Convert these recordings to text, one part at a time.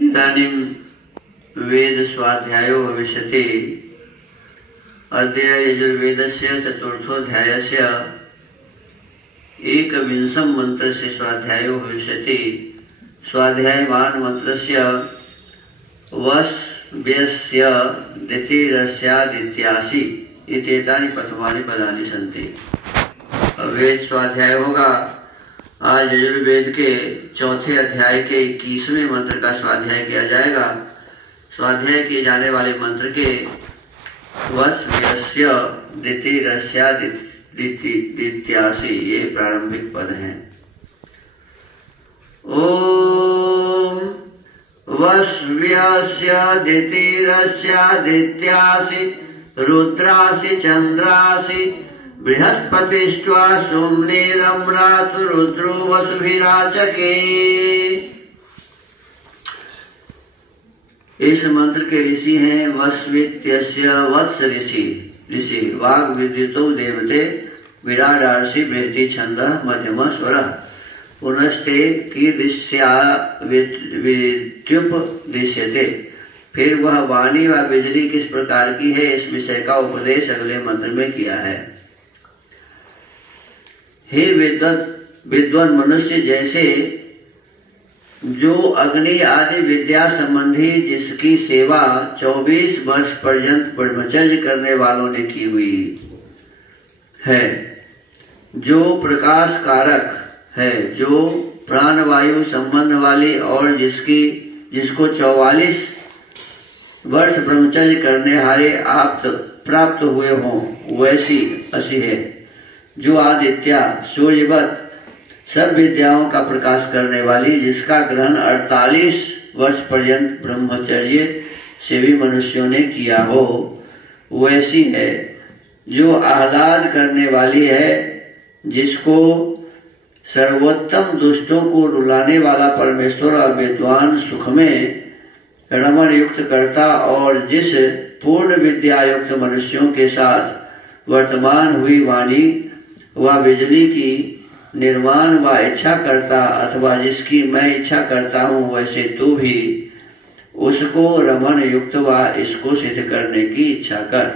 इदानीं वेद स्वाध्यायो भविष्यति। अद्य यजुर्वेदस्य चतुर्थोऽध्यायस्य एकविंशं मन्त्रस्य स्वाध्यायो भविष्यति। स्वाध्यायमान मन्त्रस्य वस् व्यस्य दितिरस्यादित्यासि इत्येतानि प्रथमानि पदानि सन्ति। वेद स्वाध्याय होगा। आज यजुर्वेद के चौथे अध्याय के 21वें मंत्र का स्वाध्याय किया जाएगा। स्वाध्याय किए जाने वाले मंत्र के वस् व्यस्य दितिरस्यादित्यासि ये प्रारंभिक पद हैं। ओम वस्व्यस्य दितिरस्यादित्यासि रुद्रासि चंद्रासि बृहस्पतिश्च्वा सोमनेरम्रातु रुद्रो वसुभिराचके। इस मंत्र के ऋषि हैं वस्वित्यस्य वत्स ऋषि वाग विद्युतो देवते विराडार्षि बृहति छंदः मध्यम स्वरः पुनस्ते कीदृश्या विद्युपदिश्यते। फिर वह वाणी व बिजली किस प्रकार की है, इस विषय का उपदेश अगले मंत्र में किया है। हे विद्वान मनुष्य, जैसे जो अग्नि आदि विद्या संबंधी जिसकी सेवा 24 वर्ष पर्यंत ब्रह्मचर्य करने वालों ने की हुई है, जो प्रकाश कारक है, जो प्राणवायु संबंध वाली और जिसको 44 वर्ष ब्रह्मचर्य करने हारे आप प्राप्त हुए हों, वैसी असी है। जो आदित्य सूर्यवत सब विद्याओं का प्रकाश करने वाली, जिसका ग्रहण 48 वर्ष पर्यंत ब्रह्मचर्य सेवी मनुष्यों ने किया हो, वैसी है। जो आह्लाद करने वाली है, जिसको सर्वोत्तम दुष्टों को रुलाने वाला परमेश्वर और विद्वान सुख में रमण युक्त करता और जिस पूर्ण विद्या युक्त मनुष्यों के साथ वर्तमान हुई वाणी व बिजली की निर्माण व इच्छा करता, अथवा जिसकी मैं इच्छा करता हूँ वैसे तू भी उसको रमण युक्त व इसको सिद्ध करने की इच्छा कर।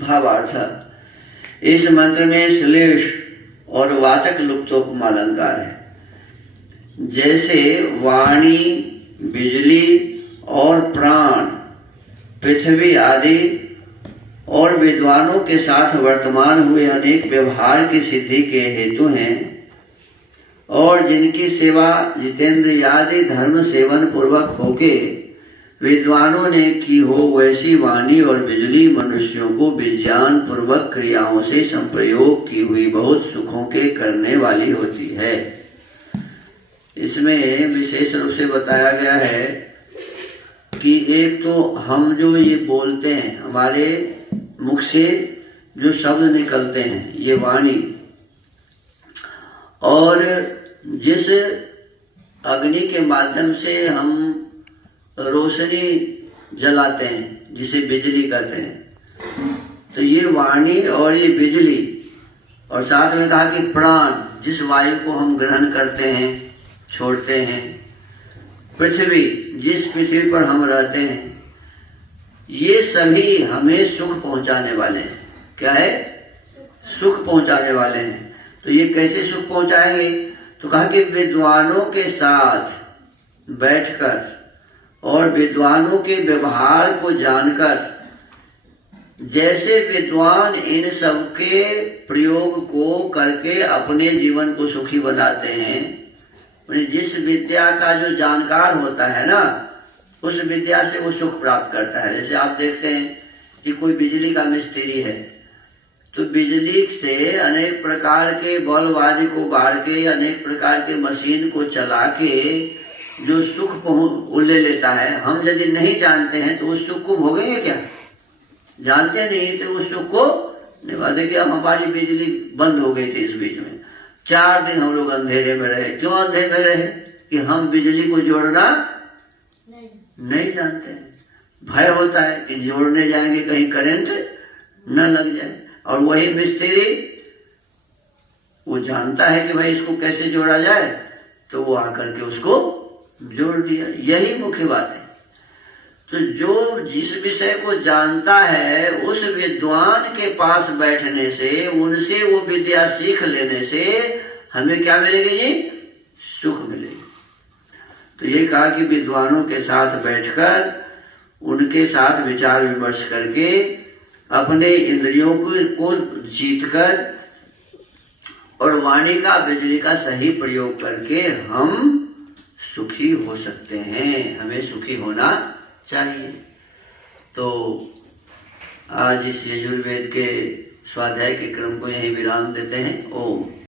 भावार्थ, इस मंत्र में श्लेष और वाचक लुप्तोपमा अलंकार है। जैसे वाणी, बिजली और प्राण, पृथ्वी आदि और विद्वानों के साथ वर्तमान हुए अनेक व्यवहार की सिद्धि के हेतु हैं और जिनकी सेवा जितेंद्र आदि धर्म सेवन पूर्वक होके विद्वानों ने की हो, वैसी वाणी और बिजली मनुष्यों को विज्ञान पूर्वक क्रियाओं से संप्रयोग की हुई बहुत सुखों के करने वाली होती है। इसमें विशेष रूप से बताया गया है कि एक तो हम जो ये बोलते हैं, हमारे मुख से जो शब्द निकलते हैं, ये वाणी, और जिस अग्नि के माध्यम से हम रोशनी जलाते हैं, जिसे बिजली कहते हैं, तो ये वाणी और ये बिजली, और साथ में कहा कि प्राण, जिस वायु को हम ग्रहण करते हैं, छोड़ते हैं, पृथ्वी, जिस पृथ्वी पर हम रहते हैं, ये सभी हमें सुख पहुंचाने वाले हैं। क्या है? सुख पहुंचाने वाले हैं। तो ये कैसे सुख पहुंचाएंगे? तो कहा कि विद्वानों के साथ बैठकर और विद्वानों के व्यवहार को जानकर, जैसे विद्वान इन सब के प्रयोग को करके अपने जीवन को सुखी बनाते हैं, जिस विद्या का जो जानकार होता है ना, उस विद्या से वो सुख प्राप्त करता है। जैसे आप देखते हैं कि कोई बिजली का मिस्त्री है, तो बिजली से अनेक प्रकार के बल्ब आदि को बाढ़ के, अनेक प्रकार के मशीन को चला के जो सुख ले लेता है, हम यदि नहीं जानते हैं तो उस सुख को भोगेंगे क्या? जानते नहीं तो उस सुख को निभा। देखिए, हमारी बिजली बंद हो गई थी इस बीच में, 4 दिन हम लोग अंधेरे में रहे। क्यों अंधेरे में रहे? कि हम बिजली को जोड़ना नहीं जानते हैं। भय होता है कि जोड़ने जाएंगे कहीं करंट न लग जाए। और वही मिस्त्री वो जानता है कि भाई इसको कैसे जोड़ा जाए, तो वो आकर के उसको जोड़ दिया। यही मुख्य बात है। तो जो जिस विषय को जानता है उस विद्वान के पास बैठने से, उनसे वो विद्या सीख लेने से हमें क्या मिलेगी जी? सुख मिलेगी। तो ये कहा कि विद्वानों के साथ बैठकर उनके साथ विचार विमर्श करके अपने इंद्रियों को जीतकर और वाणी का बिजली का सही प्रयोग करके हम सुखी हो सकते हैं। हमें सुखी होना चाहिए। तो आज इस यजुर्वेद के स्वाध्याय के क्रम को यहीं विराम देते हैं। ओम।